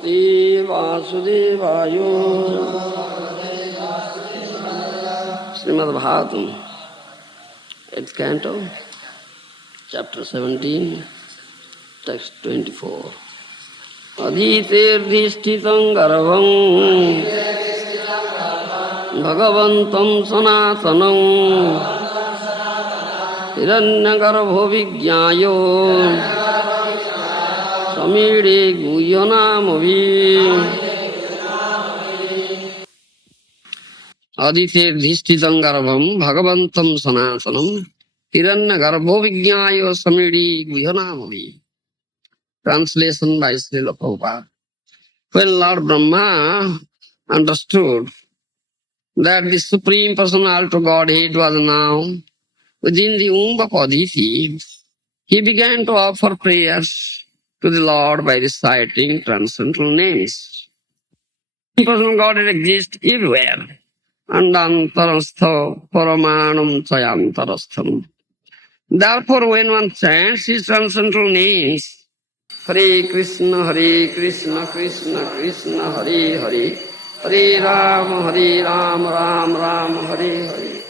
Bhagavate Vasudevaya. Srimad Bhagavatam, 8th canto, chapter 17, text 24. Adhitirthishtitam garbham Bhagavantam Sanatanam Hiranyagarbho Vijñāyo Samire Guhyanamavi. Adhitirthishtitam garbham Bhagavantam Sanatanam Hiranyagarbho Vijñāyo Samire Guhyanamavi. Translation by Srila Prabhupada. When Lord Brahma understood that the Supreme Personality of Godhead was now within the womb of Aditi, he began to offer prayers to the Lord by reciting transcendental names. The Supreme Personal Godhead exists everywhere. Andantarastha Paramanam Chayantarastham. Therefore, when one chants his transcendental names, Hare Krishna, Krishna Krishna, Hare Hare, Hare Ram, Ram Ram, Hare Hare.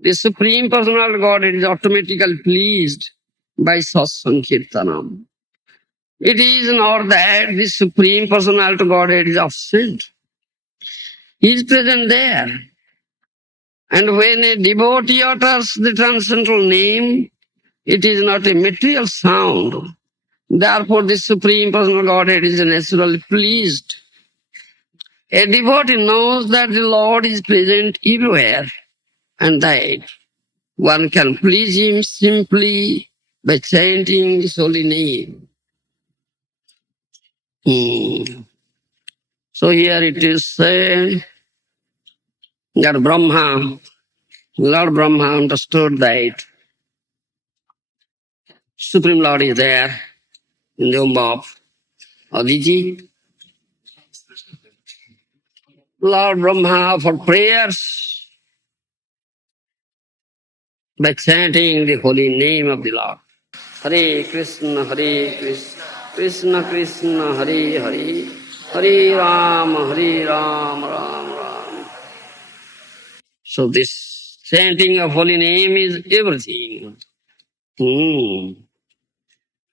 The Supreme Personal Godhead is automatically pleased by Sankirtanam. It is not that the Supreme Personality Godhead is absent. He is present there. And when a devotee utters the transcendental name, it is not a material sound. Therefore, the Supreme Personal Godhead is naturally pleased. A devotee knows that the Lord is present everywhere and that one can please Him simply by chanting His holy name. So here it is said that Lord Brahma understood that Supreme Lord is there in the womb of Aditi. Lord Brahma offered prayers by chanting the holy name of the Lord. Hare Krishna, Krishna Krishna, Hare Hare, Hare Ram, Ram Ram. So this chanting of holy name is everything.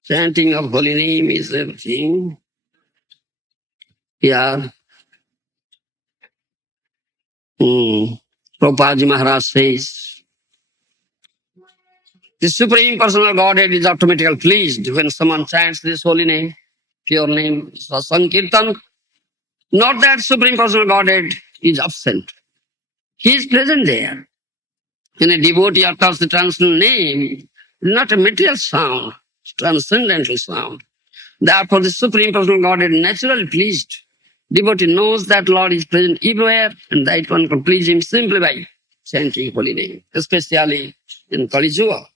Chanting of holy name is everything. Yeah. Prabhupada Maharaj says, the Supreme Personal Godhead is automatically pleased when someone chants this holy name, pure name, Sankirtan. Not that Supreme Personal Godhead is absent. He is present there. When a devotee utters the transcendental name, it is not a material sound, it's transcendental sound. Therefore, the Supreme Personal Godhead is naturally pleased. Devotee knows that Lord is present everywhere and that one can please Him simply by chanting holy name, especially in Kali Yuga.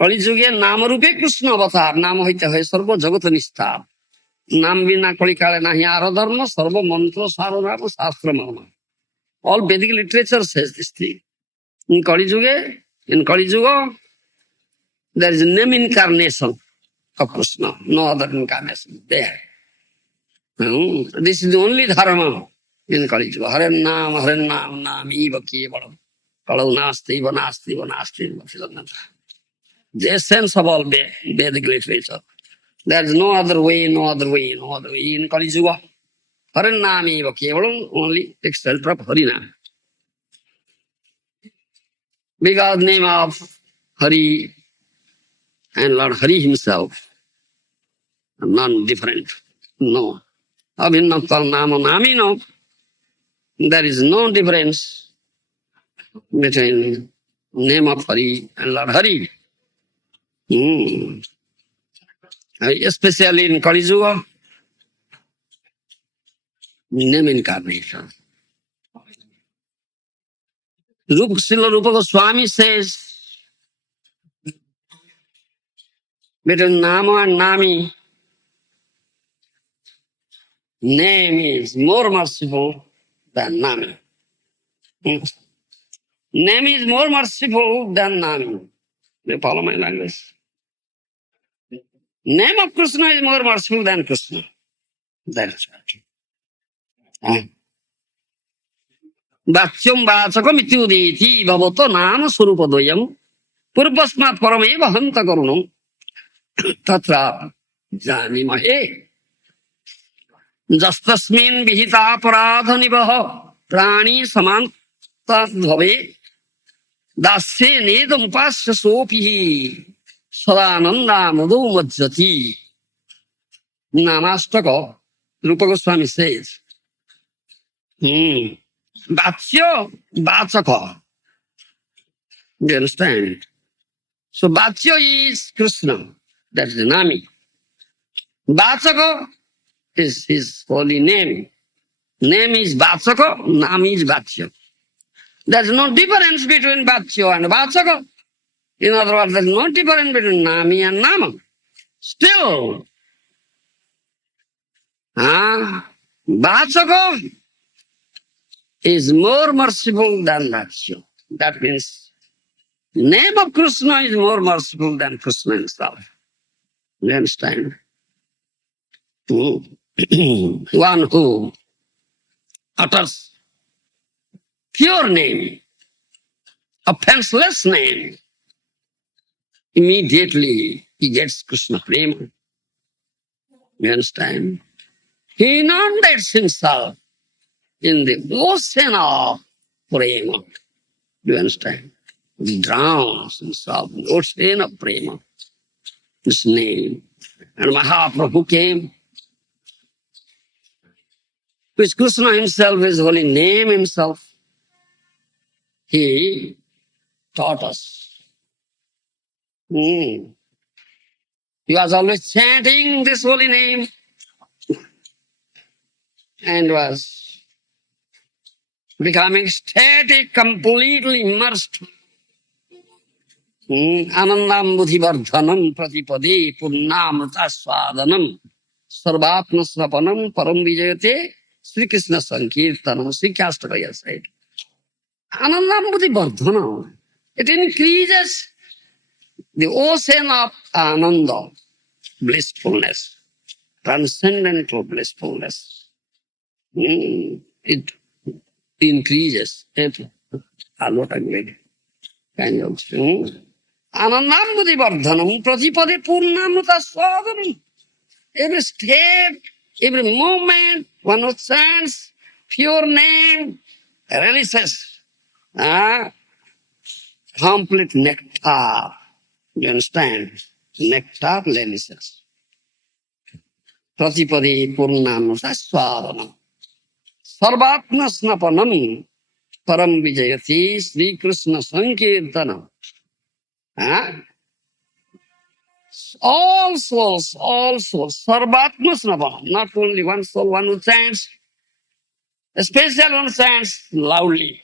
Kali Yuga नाम रूपे कृष्ण अवतार नाम होते हैं सर्व जगत निस्तार नाम बिना कली काले नहीं आरो धर्म सर्व मंत्र सारोनाम शास्त्र मर्म. All Vedic literature says this thing. In Kali Yuga, there is name incarnation of Krishna, no other incarnation there. This is the only dharma in Kali Yuga. Hare Nam, Nam Eva Kevalam. Kalau Nasti, Nasti. The essence of all Vedic literature. There is no other way in Kali Yuga. Hare Nam Eva Kevalam only takes shelter of Harinam. Because name of Hari and Lord Hari himself are non-different. No. Abhinnatal Nama Namino. There is no difference between name of Hari and Lord Hari. Especially in Kali Yuga, name incarnation. Srila Rupa Goswami says, between Nama and Nami, name is more merciful than Nami. Name is more merciful than Nami. You follow my language? Name of Krishna is more merciful than Krishna. That's right. वाच्यम वाचकम इत्युदीति भवतो नाम स्वरूपद्वयम् पूर्वस्मात् परमेव हन्त करुणम् तत्र जानीमहे जस्तस्मिन् विहितापराध निबह प्राणी समान्तद्भवे दास्ये नेदमुपास्य सोऽपि सदानन्दामदो मज्जति. Namashtaka, Rupa Goswami says, Bhatsya Vachaka. You understand? So Bhatsya is Krishna, that is the Nami. Vachaka is his holy name. Name is Vachaka, Nami is Bhatsya. There is no difference between Bhatsya and Vachaka. In other words, there is no difference between Nami and Nama. Still, Vachaka is more merciful than Bhatsya. That means name of Krishna is more merciful than Krishna himself. You understand? One who utters pure name, offenseless name, immediately he gets Krishna prema. You understand? He inundates himself in the ocean of prema. Do you understand? He drowns himself in the ocean of prema. This name. And Mahaprabhu came, which Krishna himself, his holy name himself, he taught us. He was always chanting this holy name and was becoming static, completely immersed. Anandam buddhivardhanam pratipade punnamrita swadanam sarvatma swapanam param vijayate Sri Krishna Sankirtanam. Sri Kastavaya said, Anandam buddhivardhanam. It increases the ocean of ananda, blissfulness, transcendental blissfulness. It increases. A lot of great kind of thing. Anandam buddhivardhanam pratipade purnamrita swadanam. Every step, every moment, one who chants pure name, releases complete nectar. You understand? Nectar releases. Pratipade purnamrita swadanam. Sarvatma snapanam param vijayati Sri Krishna Sankirtanam. All souls, Sarvatma snapanam. Not only one soul, one who chants, especially one who chants loudly.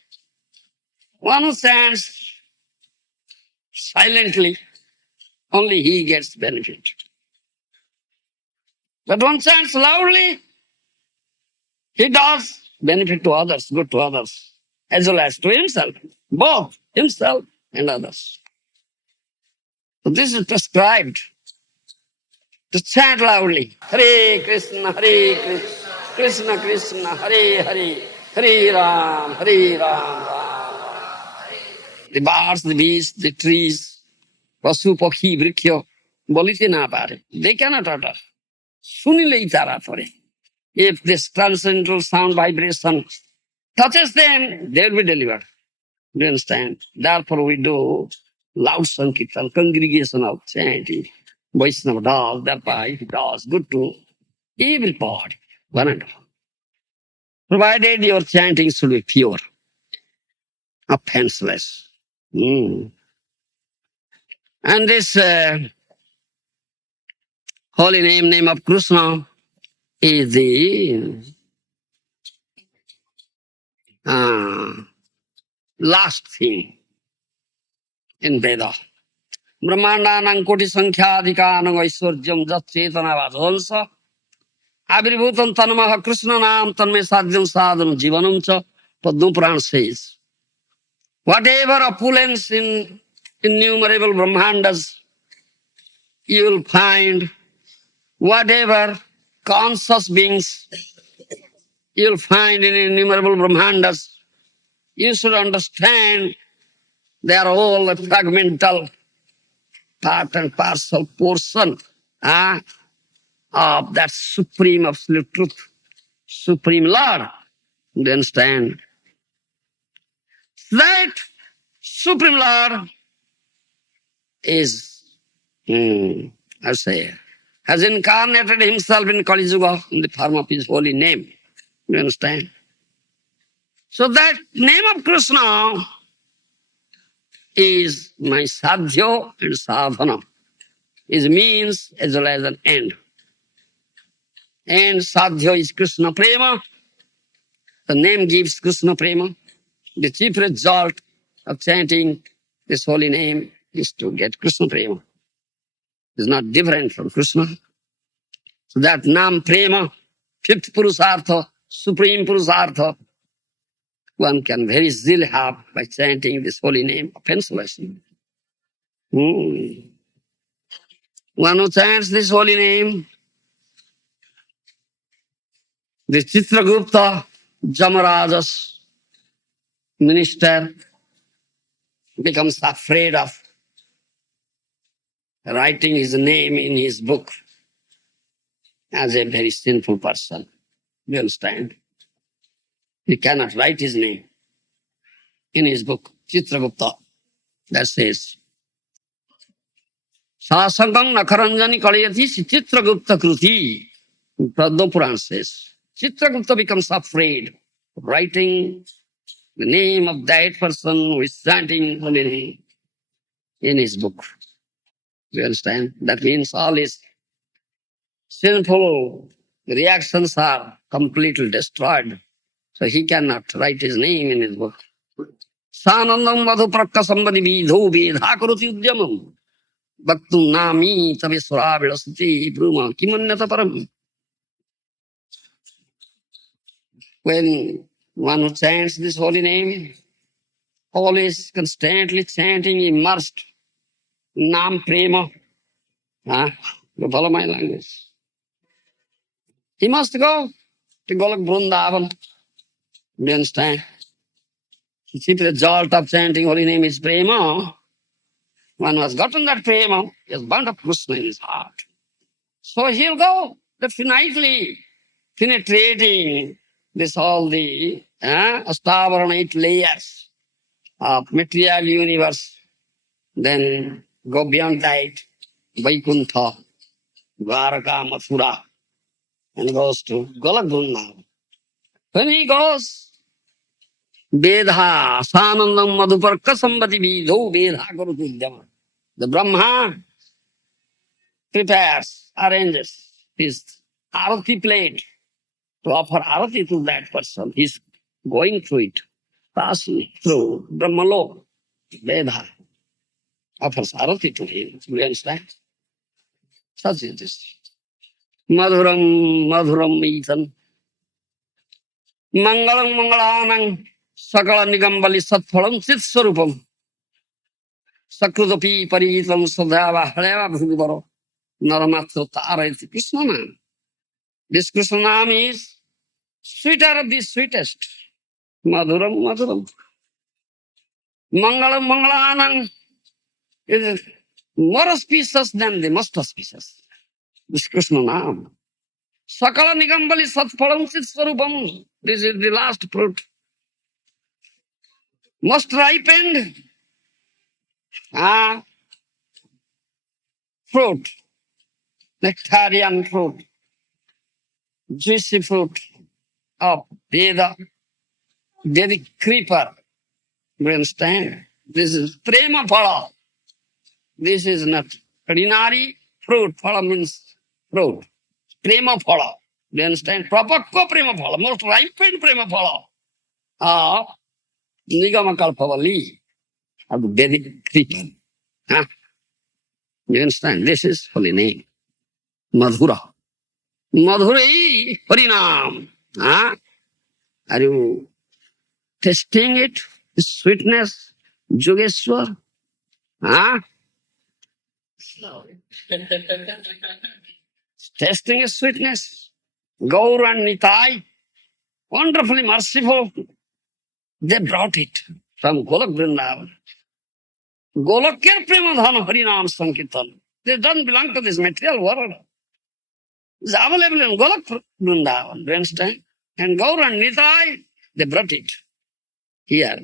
One who chants silently, only he gets benefit. But one chants loudly, he does benefit to others, good to others, as well as to himself, both himself and others. So this is prescribed to chant loudly. Hare Krishna, Krishna Krishna, Hare Hare, Hare Ram, Hare Ram. The birds, the beasts, the trees, Pasu, Pakhi, Vrikya, bolite na pare. They cannot utter. Sunilei tara pare. If this transcendental sound vibration touches them, they will be delivered. Do you understand? Therefore we do loud sankirtan, congregation of chanting. Vaishnava does, thereby he does good to everybody. One and all. Provided your chanting should be pure, offenseless. And this holy name of Krishna is the last thing in Veda. Brahmandanam koti sankhyaadikanam aishwaryam jat chetana vajhansa aviribhutam tanamaha Krishna nam tanme sadhyam sadhanam jivanam cha. Padma Purana says, whatever opulence in innumerable Brahmandas you will find, whatever conscious beings you'll find in innumerable Brahmandas. You should understand they are all a fragmental part and parcel portion of that supreme absolute truth, supreme Lord. Do you understand? That supreme Lord is, I say, has incarnated himself in Kali Yuga in the form of his holy name. Do you understand? So that name of Krishna is my sadhya and sadhana. Is means as well as an end. And sadhya is Krishna prema. The name gives Krishna prema. The chief result of chanting this holy name is to get Krishna prema. It's not different from Krishna. So that nam prema, fifth purusartha, supreme purusartha, one can very easily have by chanting this holy name of pensolation. One who chants this holy name, the Chitragupta, Jamaraja's minister, becomes afraid of writing his name in his book as a very sinful person. You understand? He cannot write his name in his book, Chitragupta. That says, Sasangam Nakaranjani Kalayati Chitragupta Kruti. Padma Puran says, Chitragupta becomes afraid of writing the name of that person who is chanting holy name in his book. You understand? That means all his sinful reactions are completely destroyed. So he cannot write his name in his book. Sanandam madhu prakka sambadi vidho vedha karuti udyamam. Bhaktu nami tavisvara vilasati bruma kimanyata param. When one who chants this holy name, always constantly chanting, immersed, nam prema. You follow my language. He must go to Golok Vrindavan. Do you understand? See, the result of chanting holy name is prema. One who has gotten that prema, he has bound up Krishna in his heart. So he'll go definitely penetrating this all the Astavarana 8 layers of material universe. Then go beyond that, Vaikuntha, Dwaraka, Mathura, and goes to Golok Vrindavan. When he goes, Vedha, Sanandam Madhuparka Sambati Vidho Vedha Gurutudyama. The Brahma prepares, arranges his arati plate to offer arati to that person. He's going through it, passing through Brahmalok. Vedha offers arati to him. Do you understand? Such is this. Madhuram, Madhuram Ethan. Mangalam Mangalanang. Sakala Nigambali Satphalam Chitswarupam. Sakrudapi Paritam Sadhava Haleva Bhudivaro. Naramatra Tarayati Krishna Nam. This Krishna Nam is sweeter of the sweetest. Madhuram Madhuram. Mangalam Mangalanang is more auspicious than the most auspicious. This Krishna Nam. Sakala Nigambali Satphalam Chitswarupam. This is the last fruit. Most ripened fruit, nectarian fruit, juicy fruit of Veda, Vedic creeper. Do you understand? This is prema phala. This is not ordinary fruit. Phala means fruit. Prema phala. Do you understand? Prapakva prema phala, most ripened prema phala of Nigama Kalpavali of the Vedic creeper. You understand? This is holy name. Madhura. Madhurai Harinam. Are you tasting it? Sweetness, Yogeshwar. Tasting is sweetness. Gaur and Nitai, wonderfully merciful, they brought it from Golok Vrindavan. Golokya Premadhana Harinam Sankirtan. They don't belong to this material world. It's available in Golok Vrindavan, do you understand? And Gaur and Nitai, they brought it here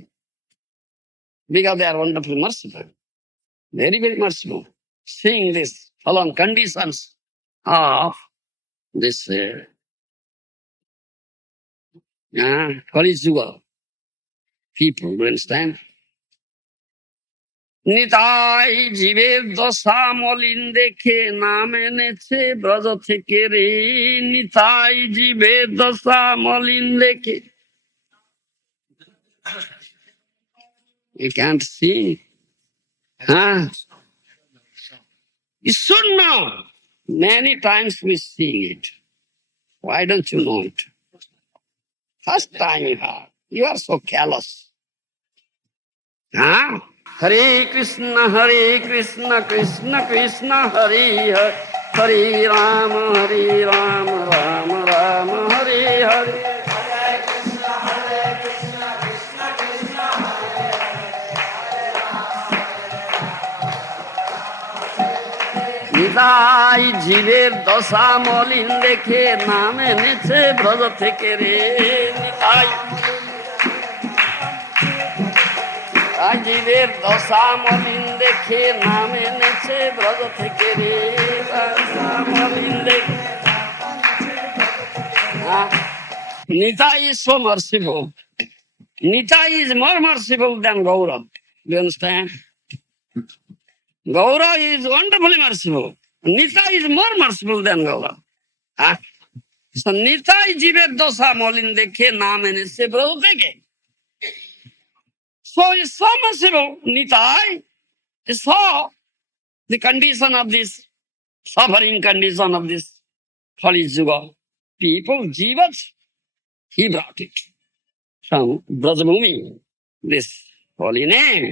because they are wonderfully merciful. Very, very merciful. Seeing this fallen conditions of this Kali Yuga people, do you understand? Nitai জীবের দশা মলিন দেখে নাম এনেছে ব্রজ থেকে রে নিতাই জীবের দশা মলিন দেখে You can't see. Huh? You should know. Many times we see it. Why don't you know it? First time you heard. You are so callous. Huh? Hare Krishna, Krishna Krishna, Hare Hare, Hare Rama, Rama Rama, Hare Hare. Nitai জীবের দশা মলিন দেখে নাম এনেছে ব্রজ থেকে রে নিতাই জীবের দশা মলিন দেখে নাম এনেছে ব্রজ থেকে রে দশা মলিন দেখে Nitai is so merciful. Nitai is more merciful than Gaura. Do you understand? Gaura is wonderfully merciful. Nitai is more merciful than Gaura. So Nitai জীবের দশা মলিন দেখে নাম এনেছে ব্রজ থেকে So it's so merciful. Nitai saw the condition of this suffering condition of this Kali Yuga people, jivas. He brought it from Brajabhumi, this holy name.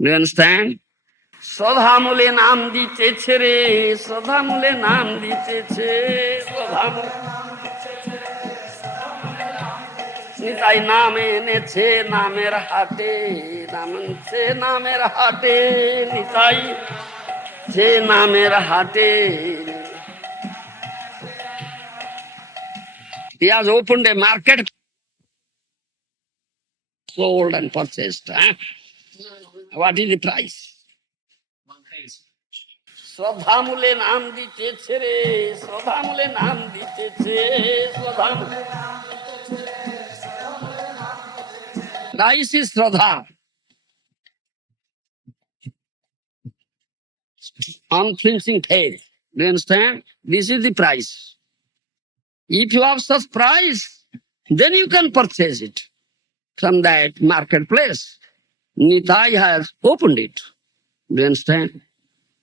Do you understand? Sodhamule naam diteche re, Sodhamule naam diteche, Sodhamule. Nitai নাম এনেছে নামের হাটে নাম এনেছে নামের হাটে নিতাই যে নামের হাটে He has opened a market, sold and purchased. What is the price? শ্রদ্ধামূলে নাম দিতেছে রে শ্রদ্ধামূলে নাম দিতেছে শ্রদ্ধামূলে Price is Shraddha. Unflinching faith. Do you understand? This is the price. If you have such price, then you can purchase it from that marketplace. Nitai has opened it. Do you understand?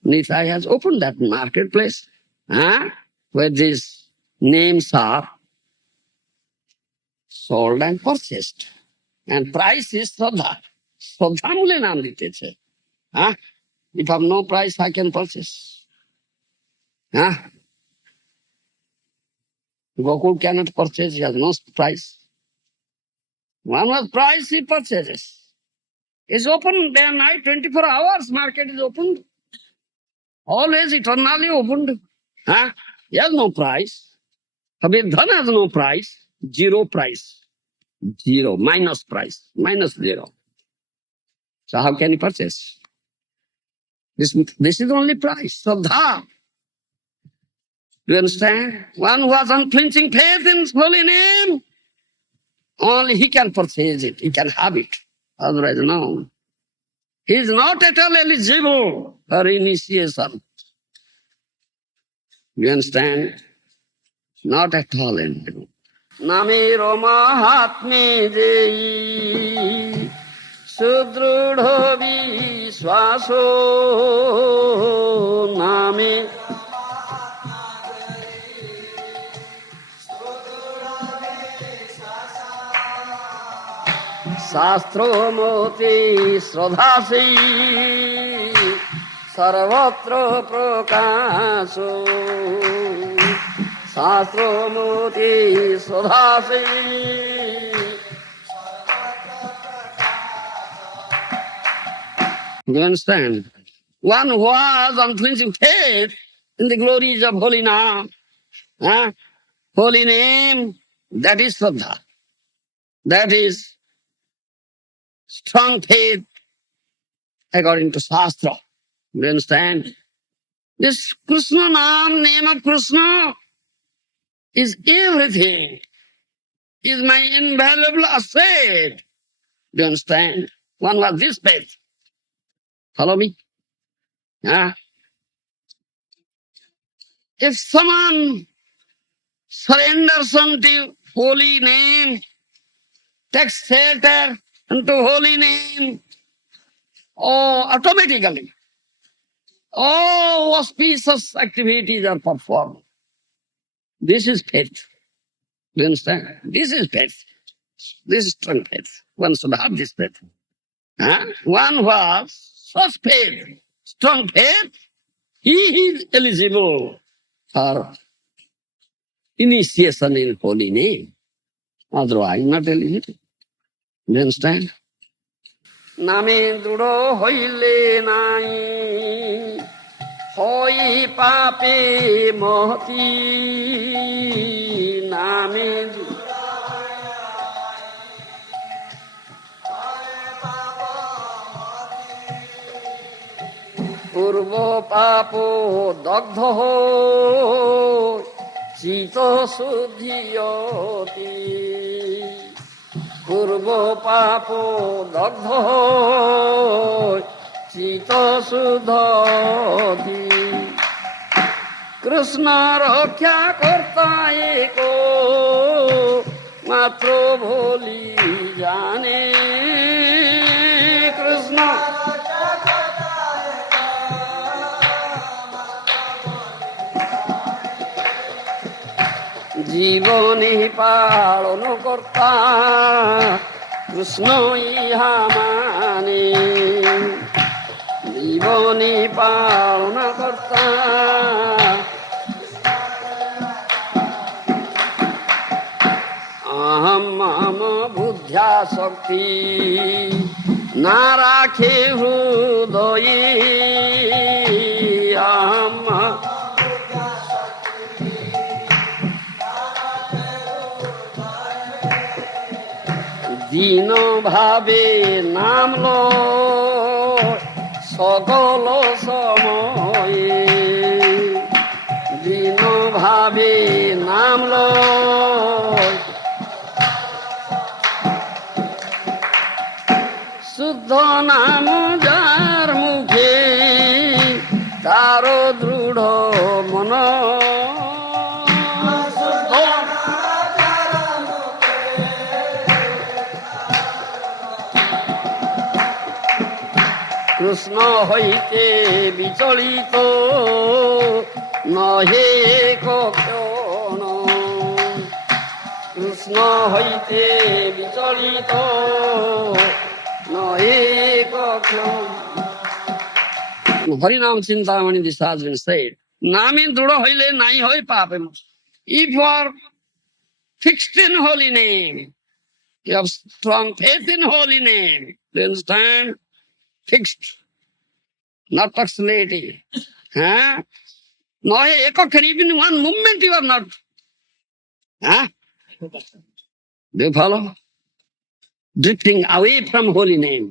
Nitai has opened that marketplace where these names are sold and purchased. And price is Shraddha. Shraddha mule naam diteche. If I have no price, I can purchase. Gokul cannot purchase, he has no price. One has price, he purchases. It's open day and night, 24 hours, market is opened. Always eternally opened. He has no price. Kabir Dhan has no price, zero price. Zero, minus price, minus zero. So how can he purchase? This is the only price, Shraddha. Do you understand? One who has unflinching faith in His holy name, only he can purchase it, he can have it. Otherwise, no. He is not at all eligible for initiation. Do you understand? Not at all eligible. নামের মাহাত্মে যেই সুদৃঢ় বিশ্বাস নামে শাস্ত্র মতে শ্রদ্ধা সেই সর্বত্র প্রকাশ শাস্ত্রমতি সদাসী। You understand? One who has unflinching faith in the glories of holy name, holy name, that is Shraddha. That is strong faith according to Shastra. You understand? This Krishna name of Krishna is everything, is my invaluable asset. Do you understand? One was this faith. Follow me? If someone surrenders unto holy name, takes shelter unto holy name, automatically all auspicious activities are performed. This is faith. Do you understand? This is faith. This is strong faith. One should have this faith. One who has such faith, strong faith, he is eligible for initiation in holy name. Otherwise, not eligible. Do you understand? নামে দৃঢ় হইলে নাই হই পাপে মহতি। নামে পূর্ব পাপ দগ্ধ চিত শুদ্ধিয়তি। পূর্ব পাপ দগ্ধ চিত শুদ্ধি। কৃষ্ণ রক্ষা কর্তা এক মাত্র ভুলি জানে। কৃষ্ণ জীবনী পালন কর্তা কৃষ্ণ ইহা মানে। জীবনী পালন কর্তা আহম মম বুদ্ধ্যা শক্তি না রাখে হৃদয়ে। আহম দীন ভাবে নাম লয় সকল সময়ে। দীন ভাবে নাম লয় শুদ্ধ নাম যার মুখে তার দৃঢ় মন। কৃষ্ণ হইতে বিচলিত নহে ক্ষণ। কৃষ্ণ হইতে বিচলিত নহে ক্ষণ। হরিনাম Chintamani this has been said. নামে দৃঢ় হইলে নাই হয় পাপে। If you are fixed in holy name, you have strong faith in holy name. Do you understand? Fixed, not personality. No, even one moment you are not. Do you follow? Drifting away from holy name.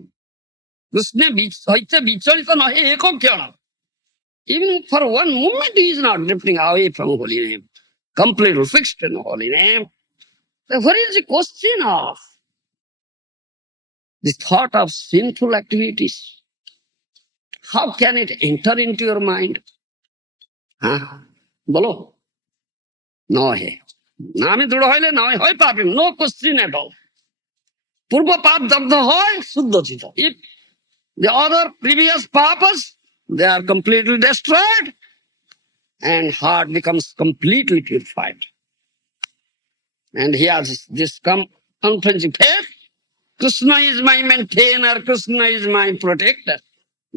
Krishna hoite bicharita nahe ekak kyana. Even for one moment he is not drifting away from holy name. Completely fixed in holy name. So what is the question of the thought of sinful activities? How can it enter into your mind? বলো নহে। নামে দৃঢ় হইলে নয় হয় পাপে। No question at all. পূর্ব পাপ দগ্ধ হয় শুদ্ধ চিত। If the other previous papas, they are completely destroyed and heart becomes completely purified. And he has this unflinching faith. Krishna is my maintainer, Krishna is my protector.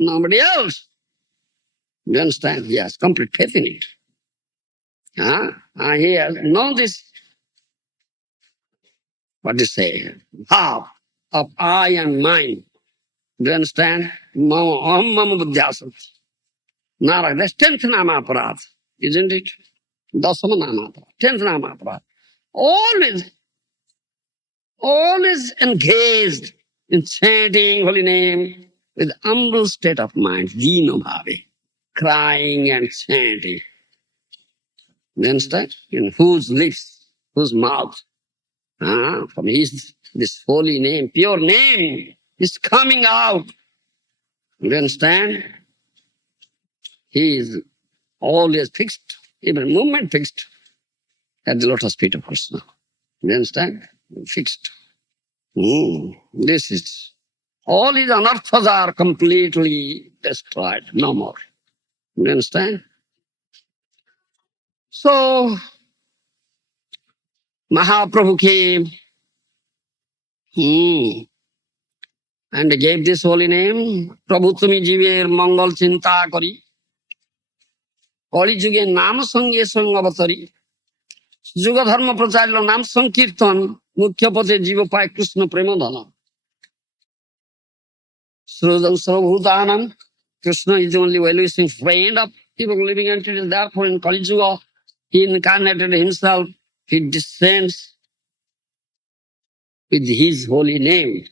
Nobody else. You understand? He has complete faith in it. He has known this, what to say, half of I and mine. Do you understand? Mama buddhyasam. Nara, that's 10th nama aparadh, isn't it? Dasama nama aparadh, 10th nama aparadh. Always engaged in chanting holy name with humble state of mind, dino bhave, crying and chanting. You understand? In whose lips, whose mouth, from his this holy name, pure name is coming out. You understand? He is always fixed, even movement fixed at the lotus feet of Krishna. You understand? Fixed. This is all his anarthas are completely destroyed, no more. You understand? So Mahaprabhu came and gave this holy name, Prabhu tumi jiver mangal chinta kari, kali juge nam sange sang avatari, juga dharma pracharya nam sankirtan, mukhya pate jiva pai Krishna prema dhana. Srudam sarvabhutanam, Krishna is the only well-wishing friend of people living entities. Therefore, in Kali Yuga, he incarnated himself. He descends with his holy name.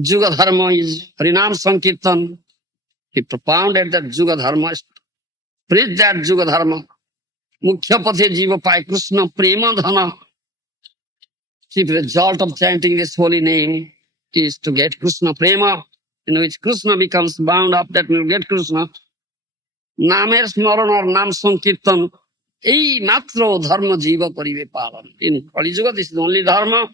Juga Dharma is Harinam Sankirtan. He propounded that Juga Dharma, preached that Juga Dharma. Mukhya Pathe Jiva Pai Krishna Prema Dhana. Chief result of chanting this holy name is to get Krishna Prema, in which Krishna becomes bound up, that will get Krishna. Namer Smaran or Nam Sankirtan, ei matro dharma jiva karibe palan. In Kali Yuga, this is the only dharma.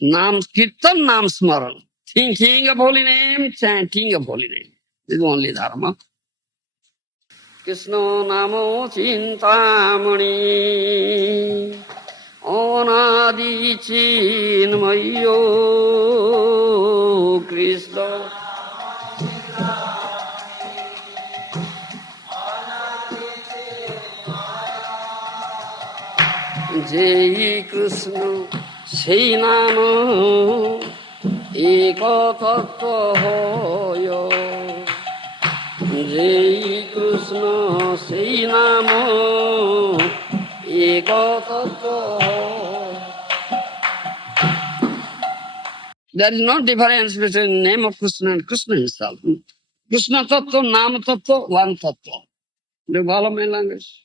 Nam Kirtan, Nam Smaran. Thinking of holy name, chanting of holy name. This is the only dharma. Krishna Namo Chintamani Anadi Chinmayo Krishna Jai Krishna Sei Nama Eka Tattva Hoya Jai Krishna Sei Nama Eka Tattva Hoya. There is no difference between the name of Krishna and Krishna himself. Krishna Tattva, Nama Tattva, one Tattva. Do you follow my language?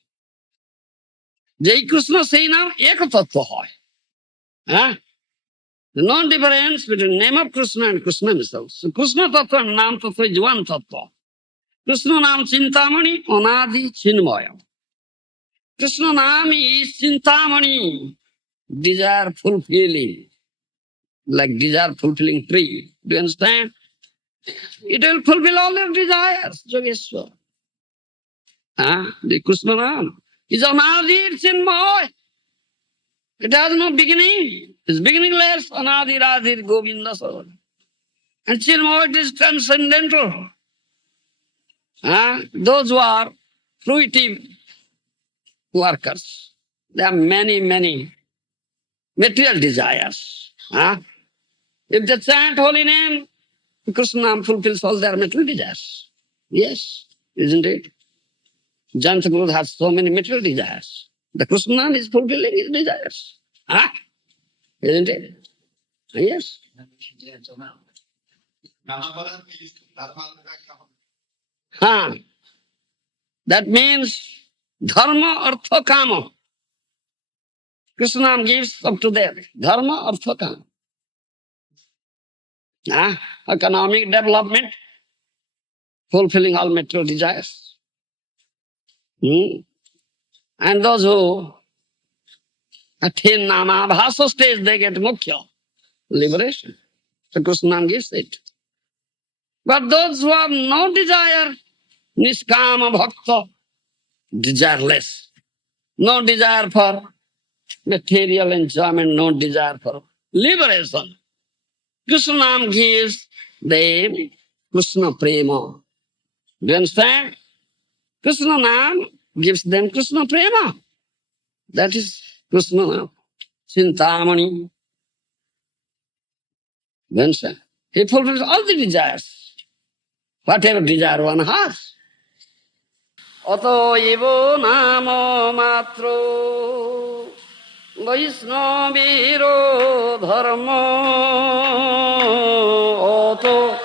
Jai Krishna Sei Nama Eka Tattva Hoya. No difference between the name of Krishna and Krishna himself. So Krishna Tattva and Nam Tattva is one Tattva. Krishna Nam Chintamani Anadi Chinmaya. Krishna Nam is Chintamani, desire fulfilling, like desire fulfilling tree. Do you understand? It will fulfill all your desires, Yogeshwar. The Krishna Nam is Anadi Chinmaya. It has no beginning. It's beginningless. Anadi Radhir Govinda Savar. And Chinmaya is transcendental. Those who are fruitive workers, there are many, many material desires. If they chant holy name, Krishna fulfills all their material desires. Yes, isn't it? Janta Guru has so many material desires. The Krishna is fulfilling his desires. Isn't it? Yes. That means dharma, artha, kama. Krishna gives up to them. Dharma, artha, kama. Economic development, fulfilling all material desires. And those who attain nama bhasa stage, they get mukhya, liberation. So Krishna gives it. But those who have no desire, niskama bhakta, desireless, no desire for material enjoyment, no desire for liberation, Krishna gives them Krishna prema. Do you understand? Krishna Nam gives them Krishna prema. That is Krishna now. Chintamani. Then he fulfills all the desires, whatever desire one has. Atoivo namo matro Vaishnaviro dharma. Oto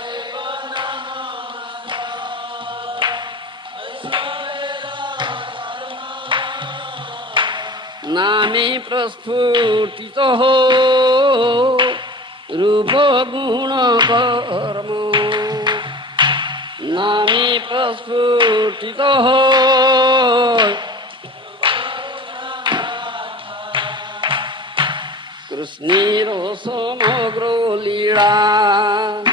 nami prasphutito rupa guna karma. Nami prasphutito Krishniro samagro lila.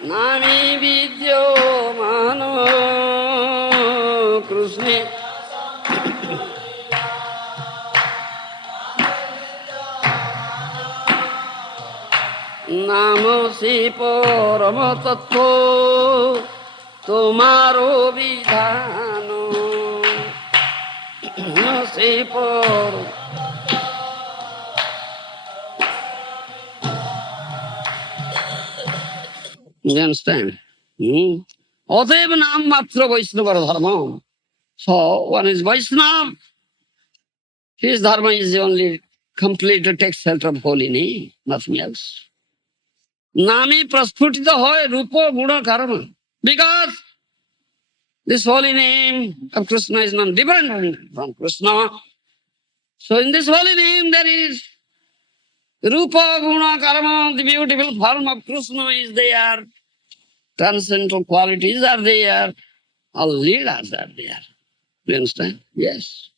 Nami vidyo mano Krishni. Namo si parama tattva tomaro vidhano. Namo si parama. You understand? Oteva nam matra Vaishnava dharma. So one is Vaishnava. His dharma is only complete to take shelter of holy name, nothing else. Nami prasphutita hoy rupa guna karma. Because this holy name of Krishna is not different from Krishna. So in this holy name there is rupa guna karma, the beautiful form of Krishna is there. Transcendental qualities are there. All leelas are there. You understand? Yes.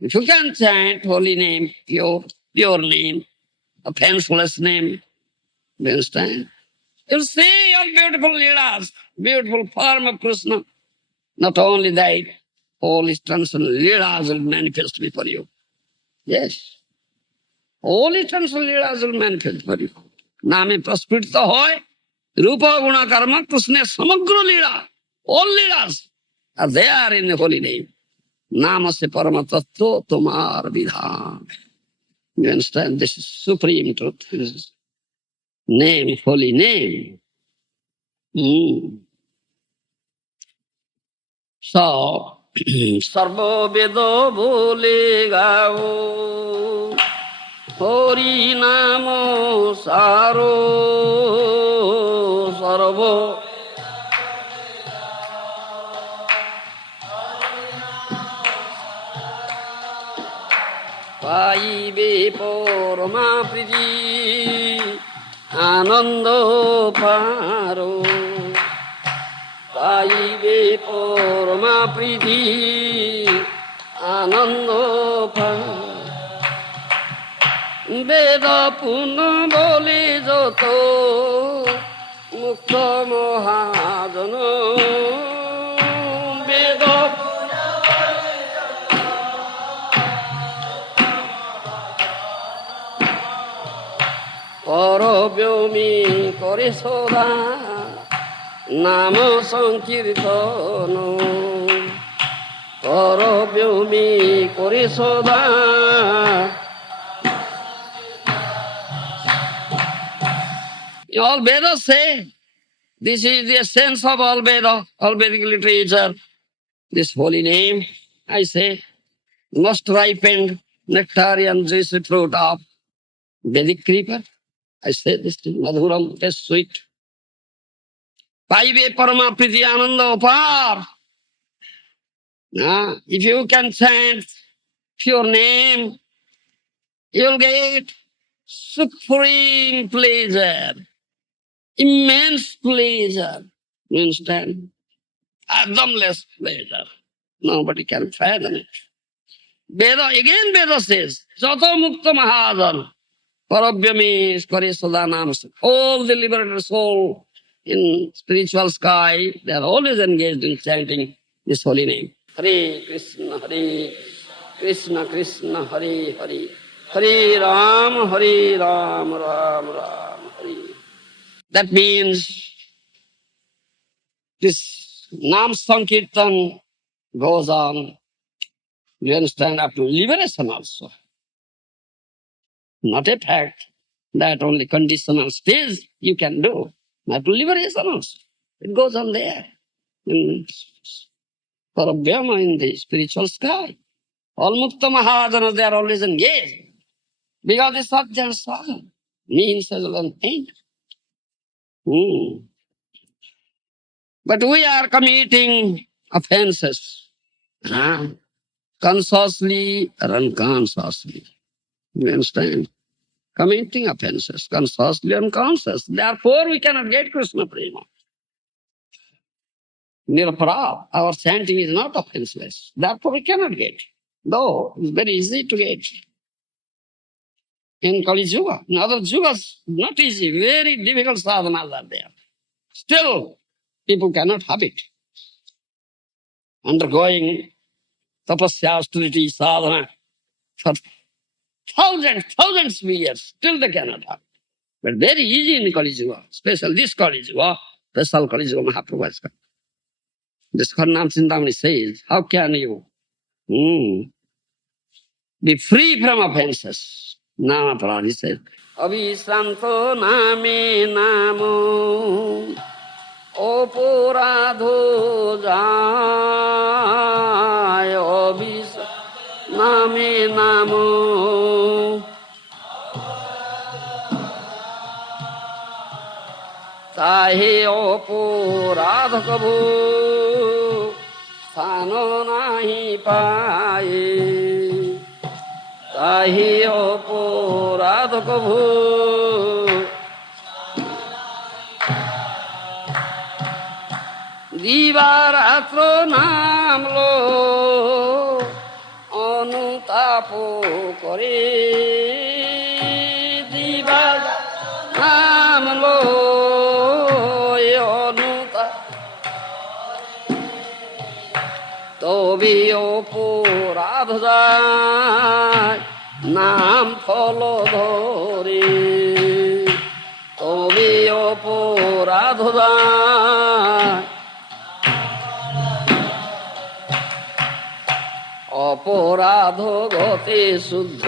If you can chant holy name, pure name, offenseless name, you understand? You'll see all beautiful leelas, beautiful form of Krishna. Not only that, all his transcendental leelas will manifest before you. Yes. All his transcendental leelas will manifest for you. Nami prasphutita hoy, rupa guna karma, Krishna samagro leela. All leelas are there in the holy name. Namaste parama tattva tomar vidhan. You understand? This is supreme truth. This is name, holy name. So, sarva vedo bole gao, hori namo saro, sarva Paibe parama priti anando paro. Paibe parama priti anando paro. Veda punna bole joto mukta mohajana. Veda Parabhyami kore soda Nama sankirtano. Parabhyami kore soda. All Vedas say, this is the essence of all Veda, all Vedic literature. This holy name, I say, most ripened nectarian juicy fruit of Vedic creeper. I say this is madhuram, taste sweet. Paive parama priti ananda upar. If you can chant pure name, you'll get supreme pleasure, immense pleasure. You understand? Fathomless pleasure. Nobody can fathom it. Veda says, Jato Mukta Mahajan, Parabhyami Kare Sadanam. All the liberated soul in spiritual sky, they are always engaged in chanting this holy name. Hare Krishna, Krishna Krishna, Hare Hare. Hare Ram, Ram Ram, Hare. That means this Nam Sankirtan goes on, you understand, up to liberation also. Not a fact that only conditional stage you can do. Not to liberation also. It goes on there. In Parabhyama, in the spiritual sky. All Mukta Mahajanas, they are always engaged. Because it's not just sadhana. Means as well as end. But we are committing offenses. Consciously or unconsciously. You understand? Committing offenses, consciously, unconscious. Therefore, we cannot get Krishna Prema. Niraparad, our chanting is not offenseless. Therefore, we cannot get. Though it's very easy to get. In Kali Yuga, in other Yugas, not easy, very difficult sadhanas are there. Still, people cannot have it. Undergoing tapasya, austerity, sadhana for thousands of years, still they cannot have. But very easy in Kali Yuga, special this Kali Yuga, special Kali Yuga Mahaprabhu has come. This Karnam Chintamani says, how can you be free from offenses? Nama Prabhu says, Abhisanto name namo Oporadho jay Abhisanto name namo Tahe Oporadho kabho Sano nahi paye Tahi Oporadho kabho Divaratro namlo Anutapo kore Divaratro namlo তবে অপরাধ যায় নাম ফল ধরে তবে অপরাধ যায় অপরাধ গতে শুদ্ধ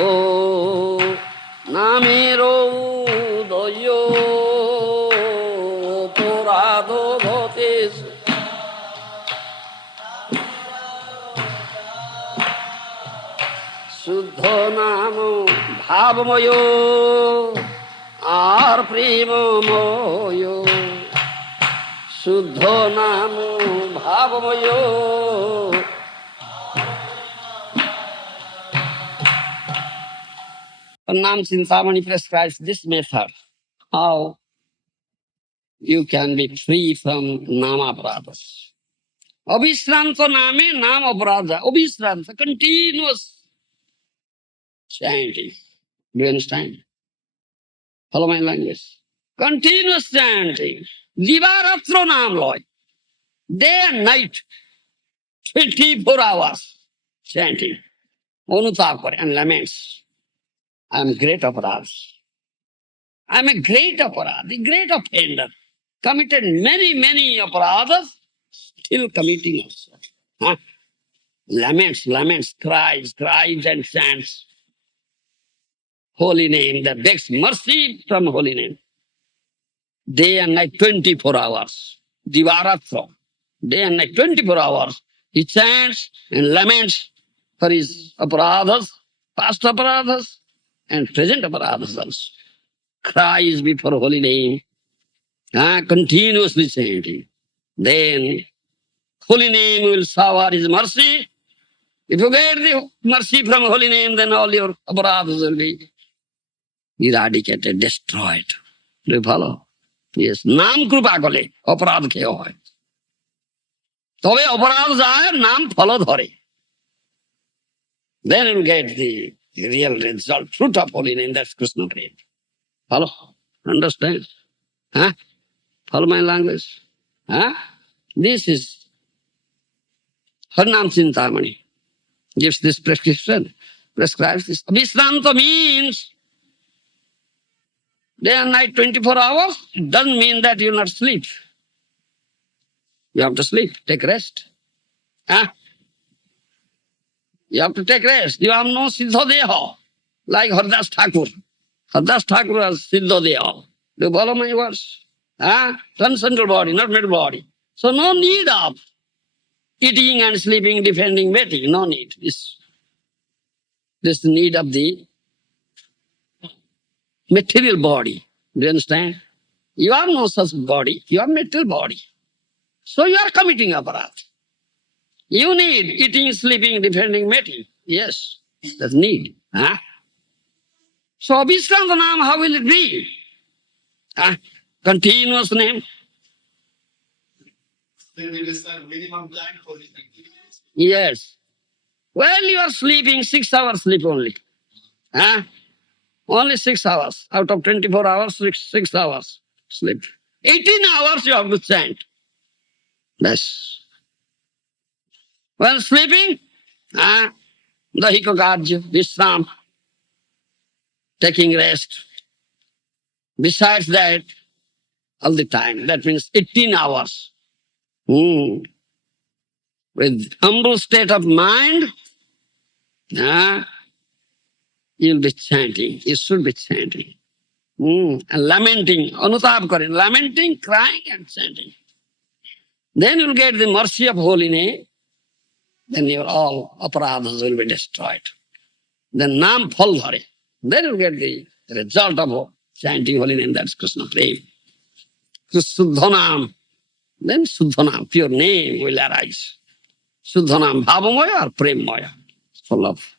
নামের উদয় অপরাধ গতে শুদ্ধ নাম ভাবময় আর প্রেমময় শুদ্ধ নাম ভাবময় Karnam Chintamani prescribes this method, how you can be free from nama aparadhas. Abhisranta name nam aparadha. Abhisranta, continuous chanting. Do you understand? Follow my language. Continuous chanting. Divaratra nam loy. Day and night. 24 hours chanting. Onutapar and laments. I am great aparadh. I am a great aparadh, a great offender. Committed many aparadhas, still committing also. Laments, cries and chants. Holy name that begs mercy from holy name. Day and night, 24 hours. Divaratra. Day and night, 24 hours. He chants and laments for his aparadhas, past aparadhas, and present aparadhas also. Cries before holy name. Continuously chanting. Then holy name will shower his mercy. If you get the mercy from holy name, then all your aparadhas will be eradicated, destroyed. Do you follow? Yes. Naam krupa kole, aparadh kheo hoy. তবে অপরাধ যায় নাম ফল ধরে। Then you get the real result, fruit of holy name, that's Krishna prema. Follow? Understand? Follow my language? This is Harnam Chintamani. Gives this prescription, prescribes this. Visranta means day and night, 24 hours. It doesn't mean that you will not sleep. You have to sleep, take rest. You have to take rest. You have no Siddha Deha, like Haridas Thakur. Haridas Thakur has Siddha Deha. Do you follow my words? Transcendental body, not middle body. So no need of eating and sleeping, defending, waiting. No need. This need of the material body. Do you understand? You have no such body. You have material body. So you are committing aparadh. You need eating, sleeping, defending, mating. Yes, that's need. So Abhishranta Nam, how will it be? Continuous name. Then it is a minimum time for it. Yes. Well, you are sleeping 6 hours sleep only. Only 6 hours. Out of 24 hours, 6 hours sleep. 18 hours you have to chant. Yes. When sleeping, Dahika Karya, Vishram, taking rest. Besides that, all the time. That means 18 hours. With humble state of mind, you'll be chanting. You should be chanting. And lamenting, anutap karin, lamenting, crying and chanting. Then you'll get the mercy of holy name. Then your all aparadhas will be destroyed. Then nam phal dhare. Then you'll get the result of chanting holy name. That's Krishna prem. Suddhanam. Then Suddhanam, pure name will arise. Suddhanam, bhavamaya or premmaya. Full of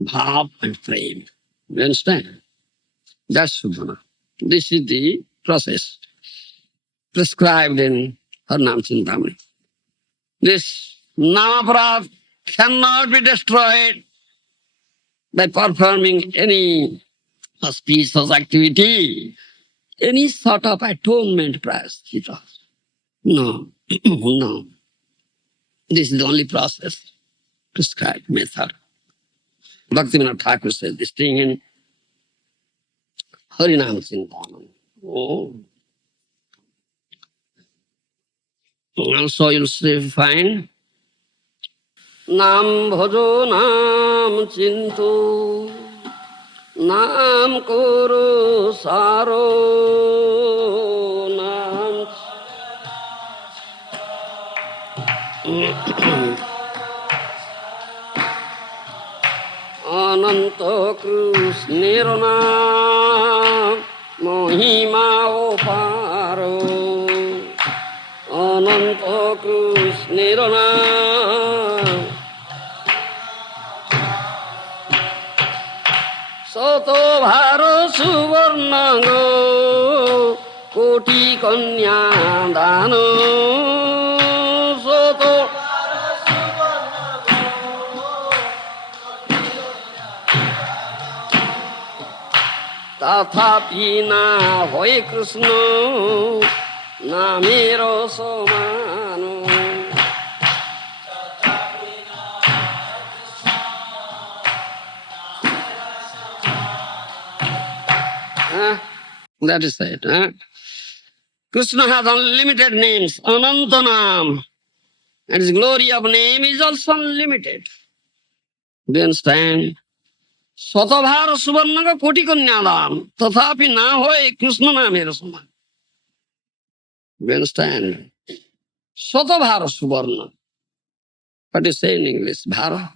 bhav and prem. You understand? That's Suddhanam. This is the process prescribed in Harnam Chintamani. This namaparad cannot be destroyed by performing any auspicious activity, any sort of atonement prayasthita. No, no. This is the only process, prescribed method. Bhaktivinoda Thakur said this thing in Harinam Chintamani. Oh. Also you'll find Nam bhajo nam chintu Nam kuru saro nam Ananta Krishnera nam Mahima oparo Ananta Krishnera nam Soto bharo suvarnango Koti kanya dano Soto Tathapi na hoy Krishna Namero somano That is it. Krishna has unlimited names, Anantanam. And his glory of name is also unlimited. Do you understand? Satabhara Suvarnaga Koti Kanyadam. Tathapi na hoy Krishna Namera Saman. Do you understand? Satabhara Suvarna. What do you say in English? Bhara?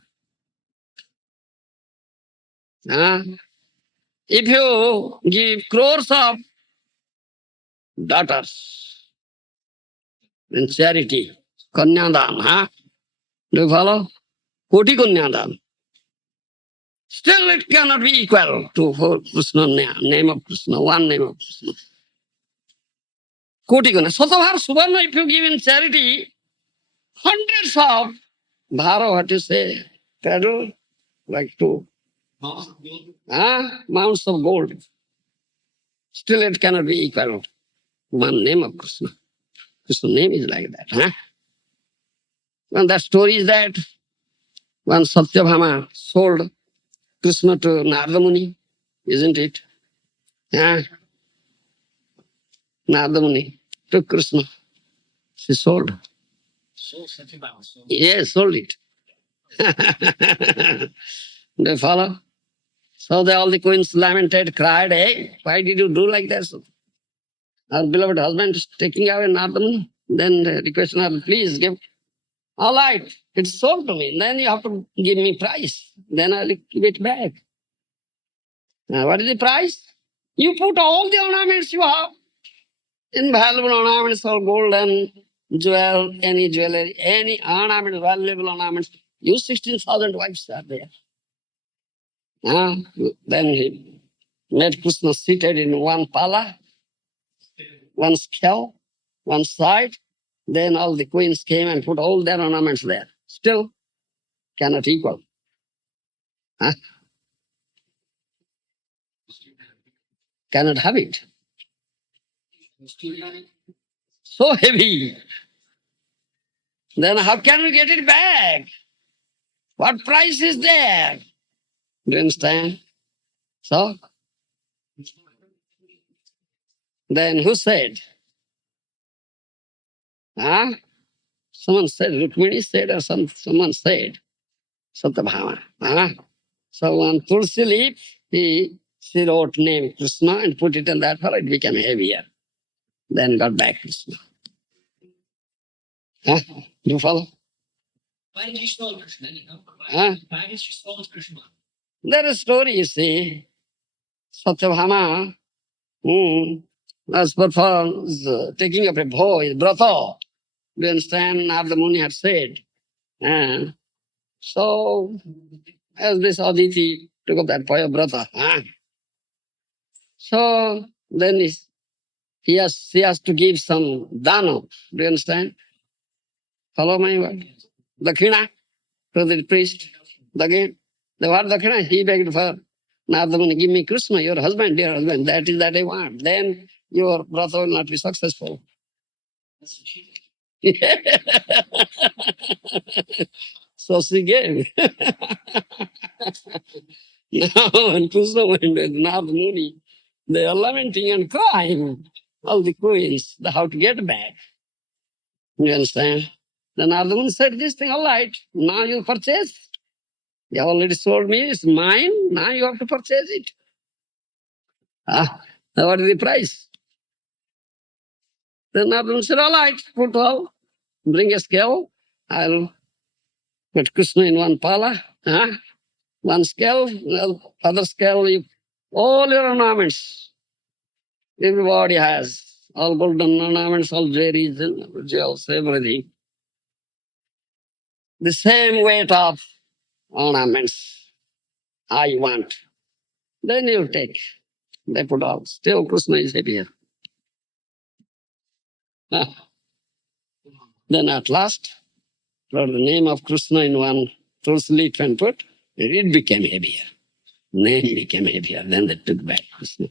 If you give crores of daughters in charity, Kanyadam, do you follow? Koti Kanyadam. Still it cannot be equal to Krishna, name of Krishna, one name of Krishna. Koti Kanya. Satabhara Suvarna, if you give in charity, hundreds of bhara, what you say, cradle, like two mounts of gold. Still it cannot be equal to one name of Krishna. Krishna's name is like that. And that story is that when Satyabhama sold Krishna to Narada Muni, isn't it? Narada Muni took Krishna. She sold. So Satyabhama. Yes, sold it. They follow? So all the queens lamented, cried, hey, why did you do like that? So our beloved husband is taking away Nardamuni. Then the requested her, please give. All right, it's sold to me. Then you have to give me price. Then I'll give it back. Now, what is the price? You put all the ornaments you have, invaluable ornaments, all golden, jewel, any jewelry, any ornament, valuable ornaments. You 16,000 wives are there. Then he made Krishna seated in one pala, one scale, one side. Then all the queens came and put all their ornaments there. Still cannot equal. Huh? Cannot have it. So heavy. Then how can we get it back? What price is there? Do you understand? So, then who said? Huh? Someone said, Rukmini said, or someone said, Satyabhama. Huh? So on Tulsi leaf, she wrote name Krishna and put it in that fellow, it became heavier. Then got back Krishna. Huh? Do you follow? Why did you stole Krishna? Huh? Why did you stole Krishna? There is a story, you see. Satyabhama was performs taking up a boy, brata. Do you understand? Narada Muni had said. So, as this Aditi took up that boy, brata. So, then he has to give some dana. Do you understand? Follow my word? Dakshina to the priest. The word Dakshina, he begged for Narada Muni, give me Krishna, your husband, dear husband. That is that I want. Then your brother will not be successful. So she gave. Now when Krishna went with Narada Muni, they are lamenting and crying. All the queens, how to get back. You understand? Then Narada Muni said this thing, all right, now you purchase. You have already sold me, it's mine, now you have to purchase it. What is the price? Then Narada Muni said, all right, put all, bring a scale, I'll put Krishna in one pala, one scale, other scale, all your ornaments, everybody has, all golden ornaments, all jewelries, jewels, everything. The same weight of ornaments I want. Then you take. They put all. Still Krishna is happier. Then at last, wrote the name of Krishna in one tulsi leaf and put, it became heavier. Name became heavier. Then they took back Krishna.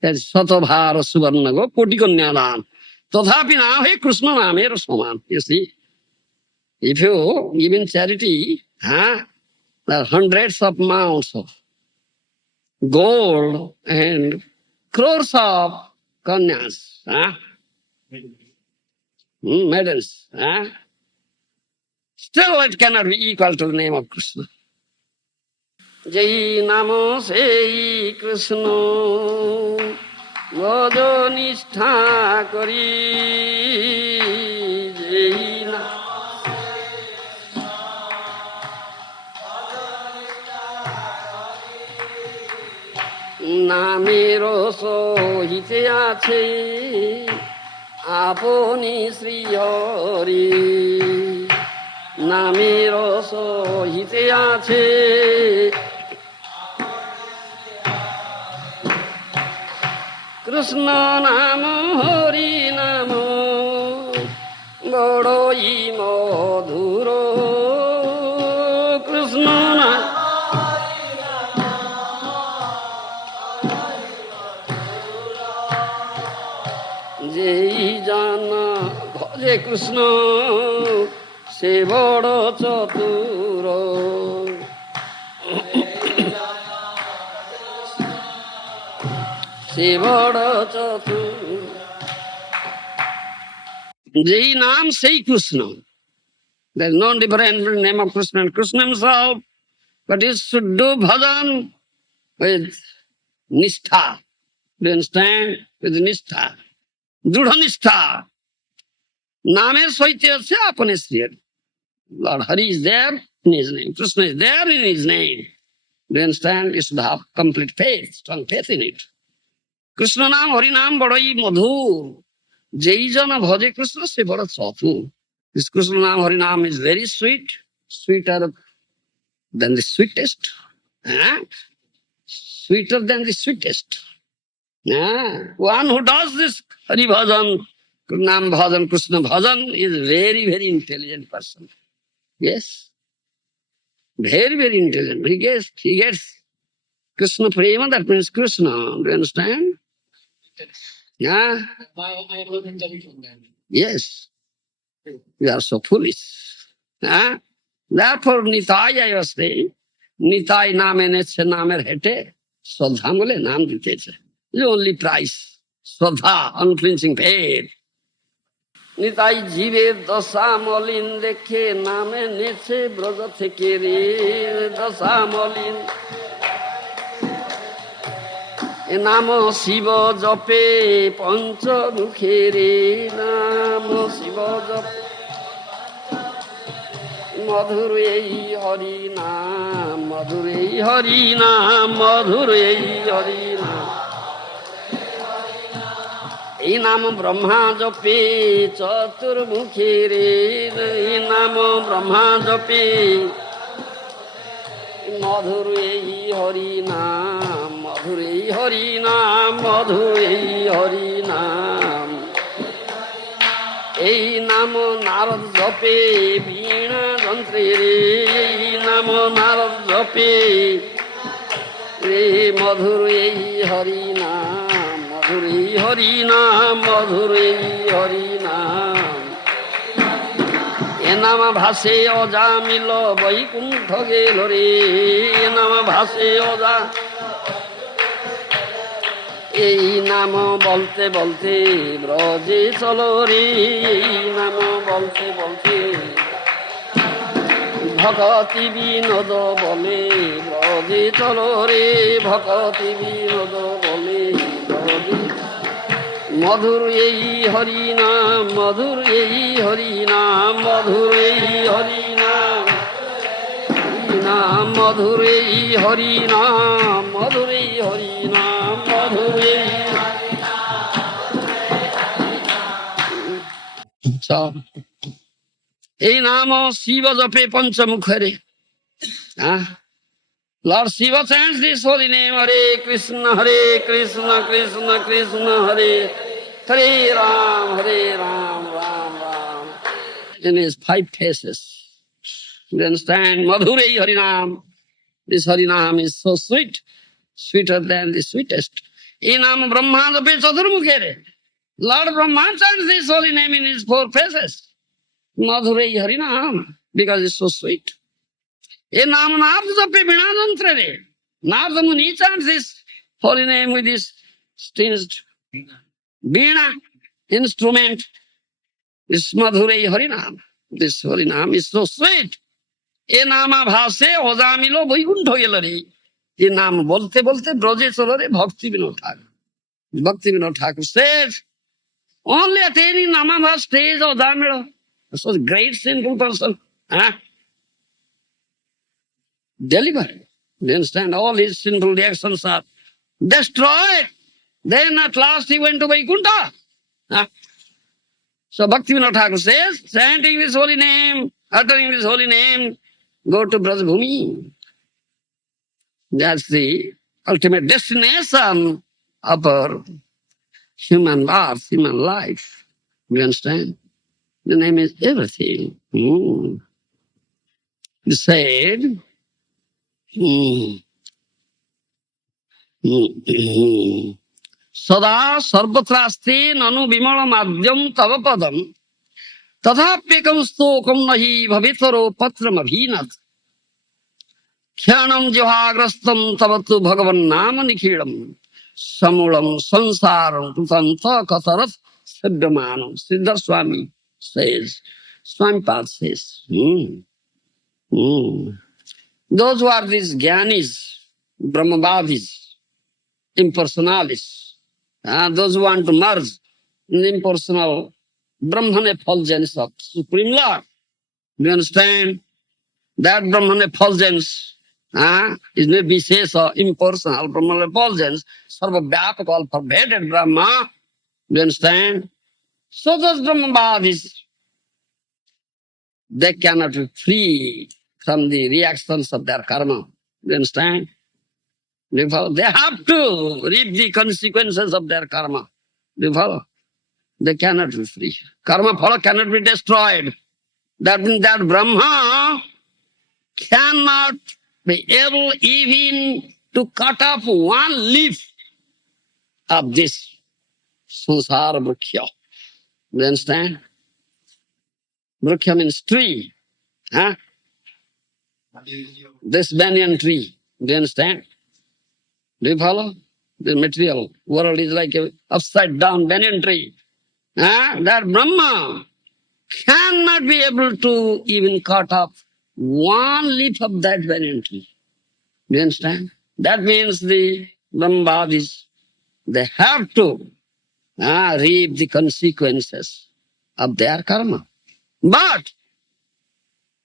That's Satabhara Suvarnago Kotikanyadan. Tothapi now, hey Krishna Namera Saman. You see, if you give in charity, there are hundreds of mounds of gold and crores of kanyas, maidens. Still it cannot be equal to the name of Krishna. Jai Namo Sei Krishna Bhaja Nishtha Kari Jai নামেরও সহিতে আছে আপনি শ্রী হরি নামেরও সহিতে আছে কৃষ্ণ নাম হরি নাম বড়ই মধুর কৃষ্ণ নাম যেই জানা ভজে কৃষ্ণ সে বড় চতুর সে বড় চতুর যেই নাম সেই Krishna There is no difference between name of Krishna and Krishna himself, but he should do bhajan with nistha. Do you understand? With nistha. Drudha nistha. Name swaitya se apane sriyat. Lord Hari is there in his name. Krishna is there in his name. Do you understand? You should have complete faith, strong faith in it. Krishna naam, Hari naam, badai madhur. Jai jana bhaje Krishna se bada chatur. This Krishna naam, Hari naam is very sweet, sweeter than the sweetest. Sweeter than the sweetest. One who does this Hari bhajan, Naam bhajan, Krishna bhajan is very, very intelligent person. Yes. Very, very intelligent. He gets Krishna prema, that means Krishna. Do you understand? Yeah. I have learned intelligent man. Yes. You are so foolish. Therefore, Nitai, I was saying, Nitai name neche namer hete, Shraddha bole naam diteche. The only price. Shraddha, unflinching faith. Nitai jive dasa molin dekhe name neche braja theke re dasa molin. E namo Shiva jape pancha mukhe re namo Shiva jape madhure hari naam madhure hari naam madhure hari naam. এই নাম ব্রহ্মা জপে চতুর্মুখী রে এই নাম ব্রহ্মা জপে মধুর এই হরি নাম মধুর এই হরি নাম মধুর এই হরি নাম। এই নাম নারদ জপে বীণা যন্ত্রে রে এই নাম নারদ জপে রে মধুর এই হরি নাম মধুর এই হরি নাম মধুর এই হরি নাম। এ নাম ভাসে অজামিল বৈকুণ্ঠ গেল রে এ নাম ভাসে অজা। এই নাম বলতে বলতে ব্রজে চলো রে এই নাম বলতে বলতে ভকতি বিনোদ বলে ব্রজে চলো রে ভকতি বিনোদ বলে ব্রজে। মধুর এই হরি নাম মধুর এই হরি নাম মধুর এই হরি নাম নাম মধুর এই হরি নাম মধুর এই হরি নাম মধুর এই। এই নাম শিব জপে পঞ্চমুখরে। Lord Shiva chants this holy name, Hare Krishna, Krishna Krishna, Hare Hare Ram, Ram Ram. In his 5 faces. You understand? Madhurei Harinam. This Harinam is so sweet, sweeter than the sweetest. Inam Brahma Jape Chaturmukhere. Lord Brahma chants this holy name in his 4 faces. Madhurei Harinam, because it's so sweet. A naam narad jape bina jantra re. Narad Muni chants this holy name with this stringed bina instrument. This Madhurei Harinam. This Harinam is so sweet. E nama bhase ojamilo boikuntho gelo re. E naam bolte bolte broje cholo re Bhakti Vinod Thakur. Bhakti Vinod Thakur says, only attaining namabhas stage ojamilo. So great sinful person. Delivered. You understand? All his sinful reactions are destroyed. Then at last he went to Vaikuntha. So Bhakti Vinod Thakur says, chanting this holy name, uttering this holy name, go to Brajabhumi. That's the ultimate destination of our human birth, human life. You understand? The name is everything. He said, सदा सर्वत्रास्ते ननु विमल माध्यम तव पदम तथाप्यकं स्तोकं नहि भवेतरो पत्रमभिनत क्षणं जिह्वाग्रस्तं तव तु भगवन्नाम निखिलम समूलं संसारं कृतं कतरथ सिद्धमानं. Siddha Swami says, Swamipad says. Those who are these Gyanis, Brahmavadis, impersonalists, those who want to merge in the impersonal Brahman effulgence of Supreme Lord. Do you understand? That Brahman effulgence is not Vishesha, impersonal Brahman effulgence, Sarva Vyapaka, all pervaded Brahma. Do you understand? So those Brahmavadis, they cannot be free from the reactions of their karma. Do you understand? Do you follow? They have to reap the consequences of their karma. Do you follow? They cannot be free. Karma phala cannot be destroyed. That means that Brahma cannot be able even to cut off one leaf of this samsara vrikya. Do you understand? Vrikya means tree. This banyan tree. Do you understand? Do you follow? The material world is like a upside down banyan tree. That Brahma cannot be able to even cut off one leaf of that banyan tree. Do you understand? That means the Brahmavadis, they have to reap the consequences of their karma. But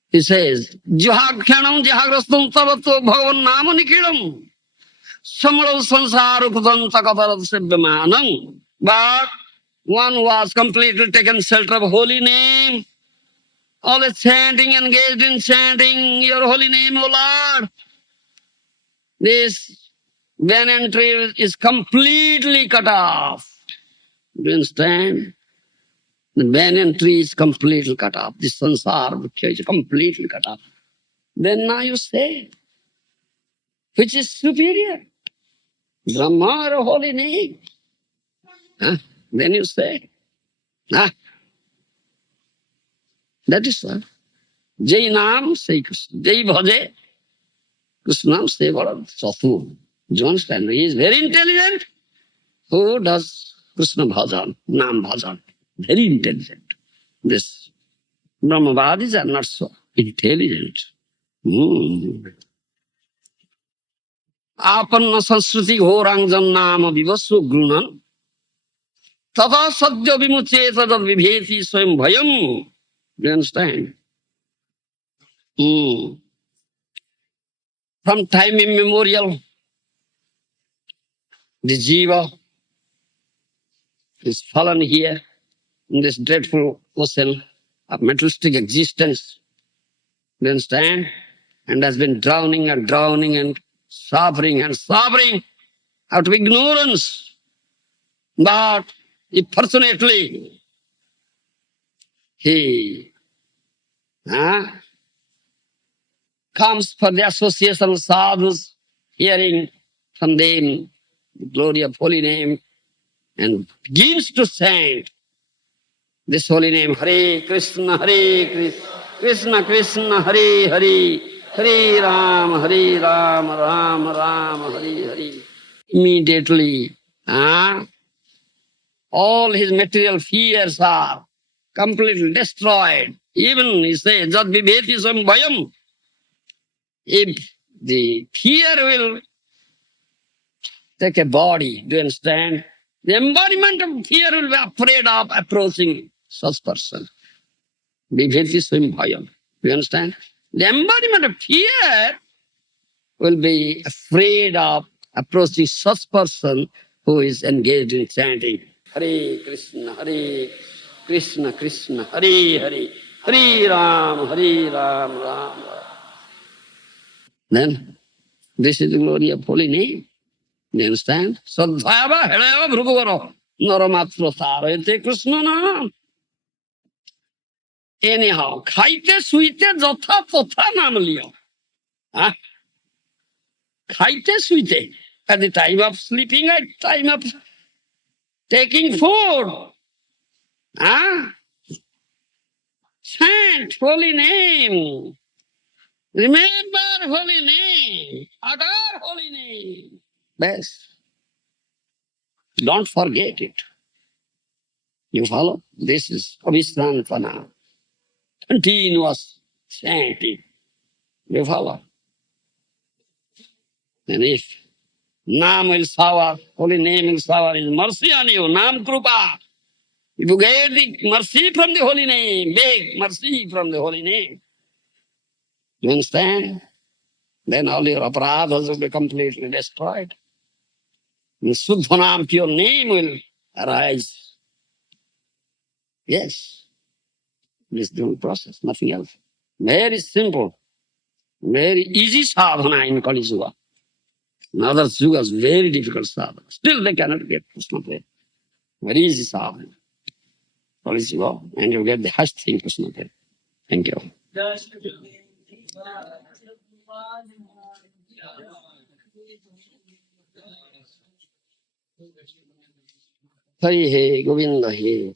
he says, Jihakyanam jihagrastam tavatto bhagavan nama nikilam samalau sansara kutam sakatarat sebyamanam. But one was completely taken shelter of holy name, always chanting, engaged in chanting your holy name, O Lord. This banyan tree is completely cut off. Do you understand? The banyan tree is completely cut off. The sansara vrikya is completely cut off. Then now you say, which is superior? Brahma or holy name? Then you say, that is what. Jai Nam say Krishna. Jai Bhaje Krishna say Bharat Satu. Do you understand? He is very intelligent. Who does Krishna bhajan, Nam bhajan? Very intelligent. This Brahmavadis are not so intelligent. Apanna sansruti ghorangjam nama vivassu grunan tata sadya vimucheta tad vibheti swayam bhayam. Do you understand? From time immemorial, the jiva is fallen here in this dreadful ocean of materialistic existence. Do you understand? And has been drowning and suffering out of ignorance. But if fortunately he comes for the association of sadhus, hearing from them the glory of holy name, and begins to chant this holy name, Hare Krishna, Krishna Krishna, Hare Hare, Hare Ram, Ram Ram, Hare Hare. Immediately, all his material fears are completely destroyed. Even he says, Jad vibheti swam bhayam. If the fear will take a body, do you understand? The embodiment of fear will be afraid of approaching such person. Vibheti swam bhayam. Do you understand? The embodiment of fear will be afraid of approaching such person who is engaged in chanting Hare Krishna, Krishna, Hare Hare, Hare Ram, Ram Ram. Then, this is the glory of holy name. You understand? Sadhyava hedava bhrugavaro naramatra sarayate Krishna nam. Anyhow, khaite suite jatha tatha nam liyo. Khaite suite. At the time of sleeping, at the time of taking food. Chant holy name. Remember holy name. Adore holy name. Best. Don't forget it. You follow? This is Avistantana. continuous chanting. You follow? And if Nam will shower, holy name will shower His mercy on you, Nam Krupa. If you get the mercy from the holy name, beg mercy from the holy name, you understand? Then all your aparadhas will be completely destroyed. The Suddhanam, pure name will arise. Yes, this due process, nothing else. Very simple, very easy sadhana in Kali Yuga. In other yugas, very difficult sadhana. Still they cannot get Krishna Prema. Very easy sadhana. Kali Yuga, and you get the highest thing, Krishna Prema. Thank you. Hari He, Govinda He.